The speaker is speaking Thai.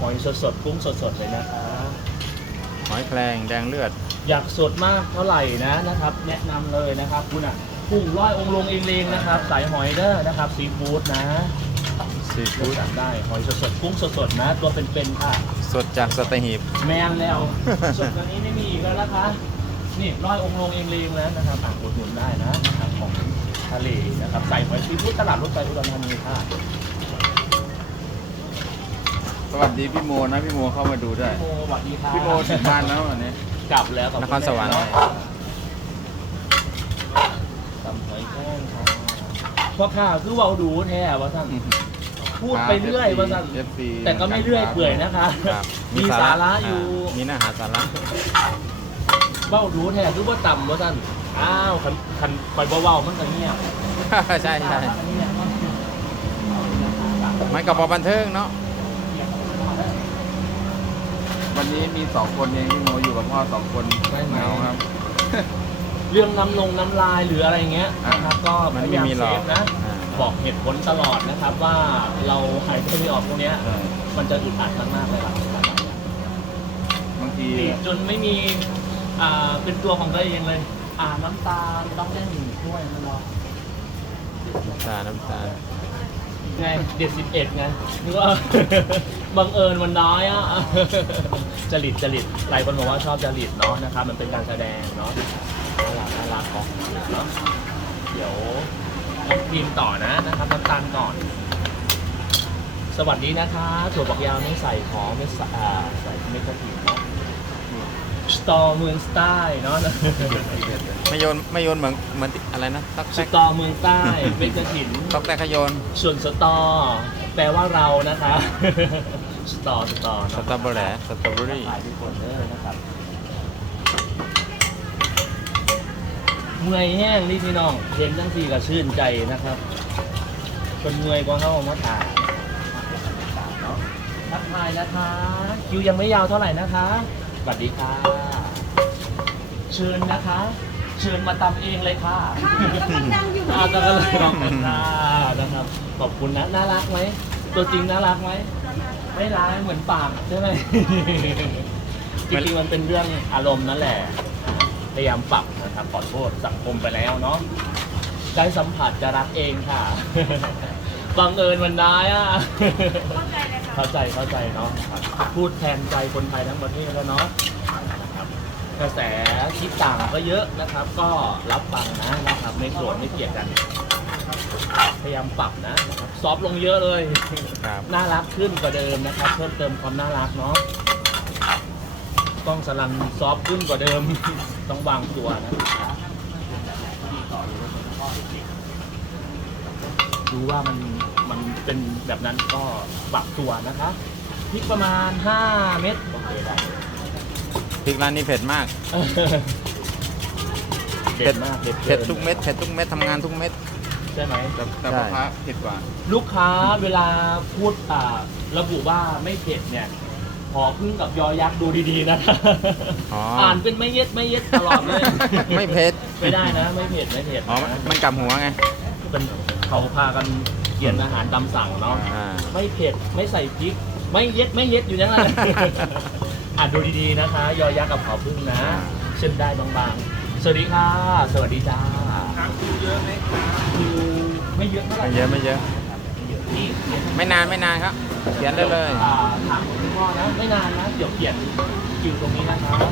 หอยสดๆกุ้งสดๆเลยนะคะหอยแครงแดงเลือด อยากสดมากเท่าไหร่นะนะครับ แนะนำเลยนะครับคุณอะกุ้งร้อยองค์ลงเองเลงนะครับ สายหอยเด้อนะครับซีฟู้ดนะซีพูฟู้ดดสั่งได้หอยสดๆกุ้งสดๆนะ ตัวเป็นๆค่ะ สดจากสตหีบ แมนแล้วสดกว่านี้ไม่มีอีกแล้วนะคะ นี่ร้อยองค์ลงเองเลงแล้วนะครับอะอุดหนุนได้นะนะครับของทะเลนะครับใส่หอยซีฟู้ดตลาดรถไฟอุดรธานีค่ะ สวัสดีพี่โมนะพี่โมเข้ามาดูด้วยพี่โมสวัสดีค่ะพี่โมถึงบ้านแล้ววันนี้กลับแล้วขอบณนครสวรรค์แม่เนาะตำหอยแห้งค่ะพ่อข้าคือเว้าดูแท้ว่าท่านพูดไปเรื่อยว่าท่านเอฟซีแต่ก็ไม่เรื่อยเปื่อยนะคะครับมีสาระอยู่ามีเนื้อหาสาระเบ้าดูแท้คือว่าต่ำว่าท่านอ้าวคันคันคอยเบาๆมันก็เงียบใช่ใช่มันกับพอบันเทิงเนาะ วันนี้มีสองคนเองพี่โมอยู่กับพ่อสองคนไม่เหเหงางาคครัรับบเรื่องน้ำนงน้ำลายหรืออะไรเงี้ยอ่านะครับก็มันพไม่ยายามมีหรเซอก ฟนะอ่าบอกเหตุผลตลอดนะครับว่าเราหายใจไม่ออกตรงเนี้ยเออมันจะอึดอัดมากๆเลยล่ะบางทีจนไม่มีอ่าเป็นตัวของตัวเองเลย อ่าน้ำตาลต้องได้หนึ่งถ้วยนะเนาะน้ำตาลน้ำตาล ไงเด็ดสิบเอ็ดไงนึกว่า บังเอิญมันน้อยอะ จริตจริตหลายคนบอกว่าชอบจริตเนาะนะครับ มันเป็นการแสดงเนาะน่ารักน่ารักของเนาะเดี๋ยวพิมพ์ต่อนะนะครับน้ำตาลก่อน สวัสดีนะคะถั่วฝักยาวไม่ใส่ของไม่ใส่ใส่ไม่กระถิ่นเนาะ สตอเมืองสไตล์เนาะไม่โยนไม่โยนเหมือนเหมือนอะไรนะตักสแตกตอเมืองใต้เม็ดกระถินตักแตกขโยนส่วนสตอ แปลว่าเรานะคะสตอสตอสเนาะตรอเบอร์รี่สตรอเบอรี่ ขายทุกคนเด้อนะครับเมื่อยแห้งนี่พี่น้องเห็นทั้งสี่ก็ชื่นใจนะครับคนเมื่อยก็เข้ามาถ่ายเนาะทักทายนะคะคิวยังไม่ยาวเท่าไหร่นะคะ สวัสดีค่ะ เชิญนะคะ เชิญมาตำเองเลยค่ะกำลังดังอยู่อาก็เลยขอบคุณค่ะนะครับ ขอบคุณนะ น่ารักไหม ตัวจริงน่ารักไหม ไม่ร้ายเหมือนปากใช่ไหม จริงๆมันเป็นเรื่องอารมณ์นั่นแหละ พยายามปรับนะครับขอโทษสังคมไปแล้วเนาะ ได้สัมผัสจะรักเองค่ะ บังเอิญมันได้อะเข้าใจเลยค่ะ เข้าใจเข้าใจเนาะครับพูดแทนใจคนไทยทั้งประเทศแล้วเนาะนะครับกระแสคิดต่างก็เยอะนะครับ ก็รับฟังนะนะครับ ไม่โกรธไม่เกลียดกัน พยายามปรับนะนะครับซอฟต์ลงเยอะเลย ครับ น่ารักขึ้นกว่าเดิมนะครับ เพิ่มเติมความน่ารักเนาะต้องสลันซอฟต์ขึ้นกว่าเดิม ต้องวางตัวนะครับดูว่ามันมัน เป็นแบบนั้นก็ปรับตัวนะครับพริกประมาณ 5 เม็ดโอเคได้พริกร้านนี้เผ็ดมากเด็ดมากเด็ดเผ็ดกินทุกเม็ดเผ็ดทุกเม็ดทำงานทุกเม็ดใช่ไหมแต่แต่ใช่พ่อค้าเผ็ดกว่า ลูกค้าเวลาพูดอ่าระบุว่าไม่เผ็ดเนี่ยขอพึ่งกับยอยักษ์ดูดีๆนะอ๋ออ่อ่านเป็นไม่เย็ดไม่เย็ดตลอดเลย ไม่เผ็ด ไม่ได้นะ ไม่เผ็ดไม่เผ็ดอ๋อ มันนะมันกลับหัวไงเป็นเขาพากันเขียนอาหารตามสั่งเนาะอ่า ไม่เผ็ดไม่ใส่พริก ไม่เย็ดไม่เย็ดอยู่นั่นแหละ อ่านดูดีๆนะคะ ยอยักษ์กับขอพึ่งนะอ่าเช่นได้บางๆ สวัสดีค่ะ สวัสดีจ้าคิวเยอะไหมคิวไม่เยอะเท่าไหร่ไม่เยอะไม่เยอะ ไม่เยอะนี่เขียน ไม่นานไม่นานครับ เขียนได้เลย อ่าถามคุณพ่อนะไม่นานนะ เดี๋ยวเขียนคิวตรงนี้นะครับ